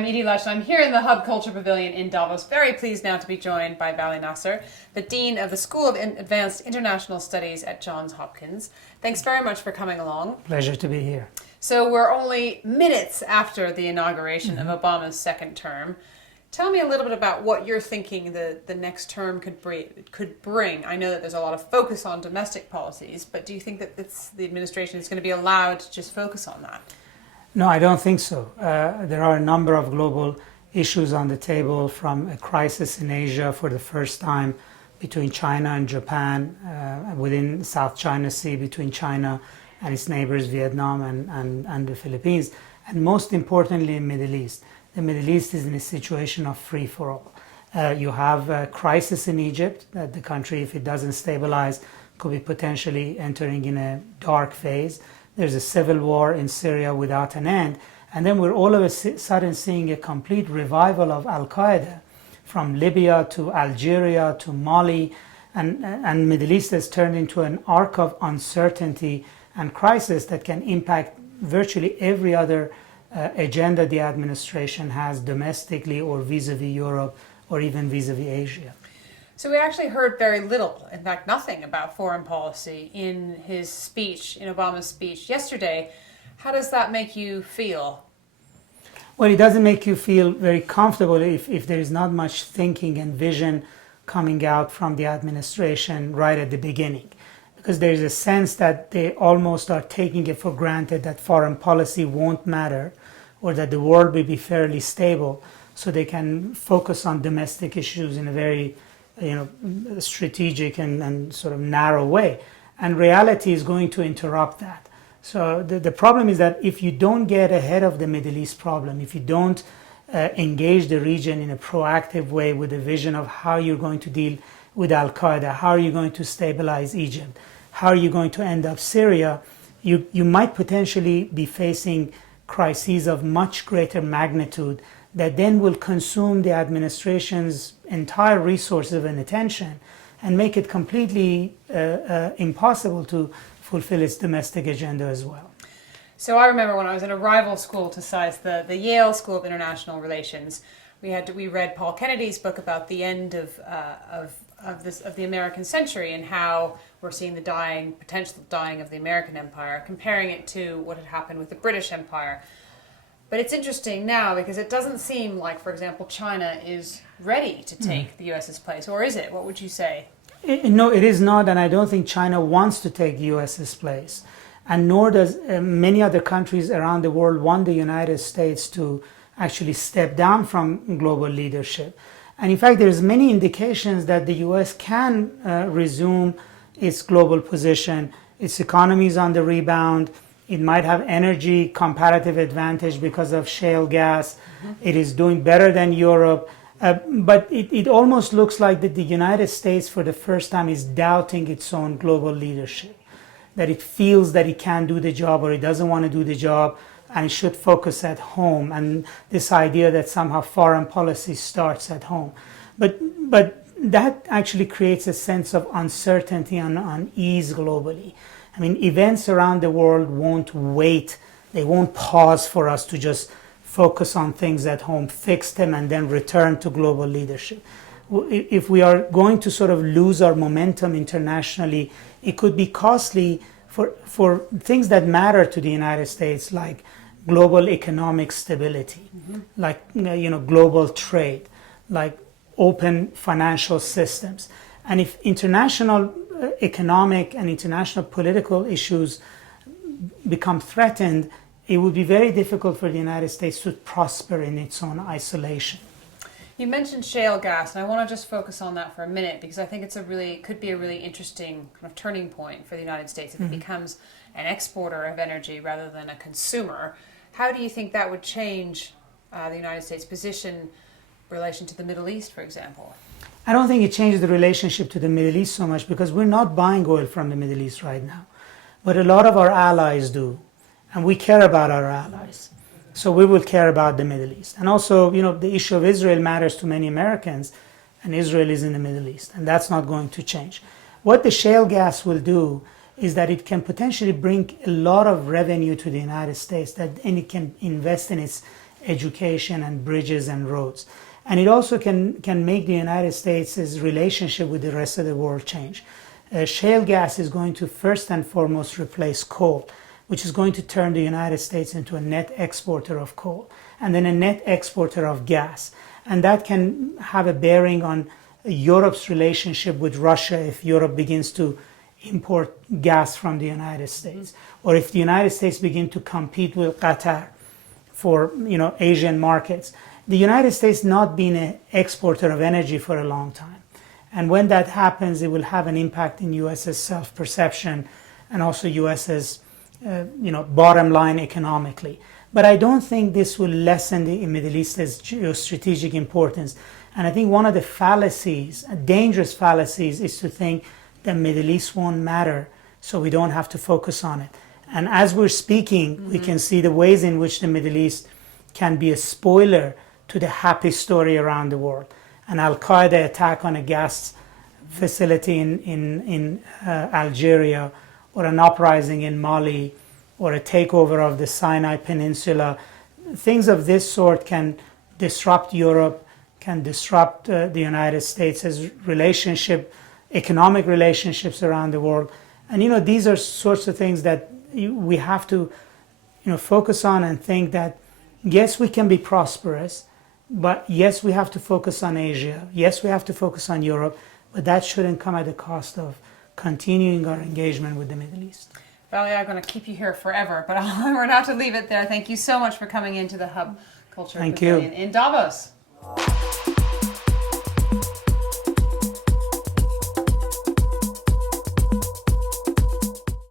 I'm Edie Lush, and I'm here in the Hub Culture Pavilion in Davos. Very pleased now to be joined by Vali Nasr, the Dean of the School of Advanced International Studies at Johns Hopkins. Thanks very much for coming along. Pleasure to be here. So we're only minutes after the inauguration of Obama's second term. Tell me a little bit about what you're thinking the next term could bring. I know that there's a lot of focus on domestic policies, but do you think that the administration is going to be allowed to just focus on that? No, I don't think so. There are a number of global issues on the table, from a crisis in Asia for the first time between China and Japan, within South China Sea between China and its neighbors Vietnam and the Philippines, and most importantly in the Middle East. The Middle East is in a situation of free-for-all. You have a crisis in Egypt, that the country, if it doesn't stabilize, could be potentially entering in a dark phase. There's a civil war in Syria without an end. And then we're all of a sudden seeing a complete revival of Al-Qaeda, from Libya to Algeria to Mali. And Middle East has turned into an arc of uncertainty and crisis that can impact virtually every other agenda the administration has domestically or vis-a-vis Europe or even vis-a-vis Asia. So we actually heard very little, in fact nothing, about foreign policy in his speech, in Obama's speech yesterday. How does that make you feel? Well, it doesn't make you feel very comfortable if there is not much thinking and vision coming out from the administration right at the beginning. Because there is a sense that they almost are taking it for granted that foreign policy won't matter, or that the world will be fairly stable, so they can focus on domestic issues in a very strategic and sort of narrow way. And reality is going to interrupt that. So the problem is that if you don't get ahead of the Middle East problem, if you don't engage the region in a proactive way with a vision of how you're going to deal with Al-Qaeda, how are you going to stabilize Egypt, how are you going to end up Syria, you might potentially be facing crises of much greater magnitude that then will consume the administration's entire resources and attention and make it completely impossible to fulfill its domestic agenda as well. So I remember when I was in a rival school to size, the Yale School of International Relations, we read Paul Kennedy's book about the end of the American century and how we're seeing the potential dying of the American empire, comparing it to what had happened with the British Empire. But it's interesting now because it doesn't seem like, for example, China is ready to take the US's place, or is it? What would you say? No, it is not, and I don't think China wants to take the US's place, and nor does many other countries around the world want the United States to actually step down from global leadership. And in fact, there's many indications that the US can resume its global position. Its economy is on the rebound. It might have energy comparative advantage because of shale gas. It is doing better than Europe. But it almost looks like that the United States for the first time is doubting its own global leadership, that it feels that it can't do the job or it doesn't want to do the job and it should focus at home, and this idea that somehow foreign policy starts at home. But that actually creates a sense of uncertainty and unease globally. I mean, events around the world won't wait. They won't pause for us to just focus on things at home, fix them, and then return to global leadership. If we are going to sort of lose our momentum internationally, it could be costly for things that matter to the United States, like global economic stability, like global trade, like open financial systems. And if international economic and international political issues become threatened, it would be very difficult for the United States to prosper in its own isolation. You mentioned shale gas, and I want to just focus on that for a minute because I think could be a really interesting kind of turning point for the United States if it becomes an exporter of energy rather than a consumer. How do you think that would change the United States' position in relation to the Middle East, for example? I don't think it changes the relationship to the Middle East so much because we're not buying oil from the Middle East right now. But a lot of our allies do, and we care about our allies. So we will care about the Middle East. And also, the issue of Israel matters to many Americans, and Israel is in the Middle East, and that's not going to change. What the shale gas will do is that it can potentially bring a lot of revenue to the United States, and it can invest in its education and bridges and roads. And it also can make the United States' relationship with the rest of the world change. Shale gas is going to first and foremost replace coal, which is going to turn the United States into a net exporter of coal and then a net exporter of gas. And that can have a bearing on Europe's relationship with Russia if Europe begins to import gas from the United States, or if the United States begin to compete with Qatar for Asian markets. The United States not been an exporter of energy for a long time. And when that happens, it will have an impact in US's self-perception and also US's bottom line economically. But I don't think this will lessen the Middle East's geostrategic importance. And I think one of the fallacies, dangerous fallacies, is to think the Middle East won't matter, so we don't have to focus on it. And as we're speaking, we can see the ways in which the Middle East can be a spoiler to the happy story around the world. An Al-Qaeda attack on a gas facility in Algeria, or an uprising in Mali, or a takeover of the Sinai Peninsula. Things of this sort can disrupt Europe, can disrupt the United States' economic relationships around the world. And these are sorts of things that we have to focus on and think that, yes, we can be prosperous, but yes, we have to focus on Asia. Yes, we have to focus on Europe, but that shouldn't come at the cost of continuing our engagement with the Middle East. Vali, I'm going to keep you here forever, but we're going to have to leave it there. Thank you so much for coming into the Hub Culture Pavilion in Davos.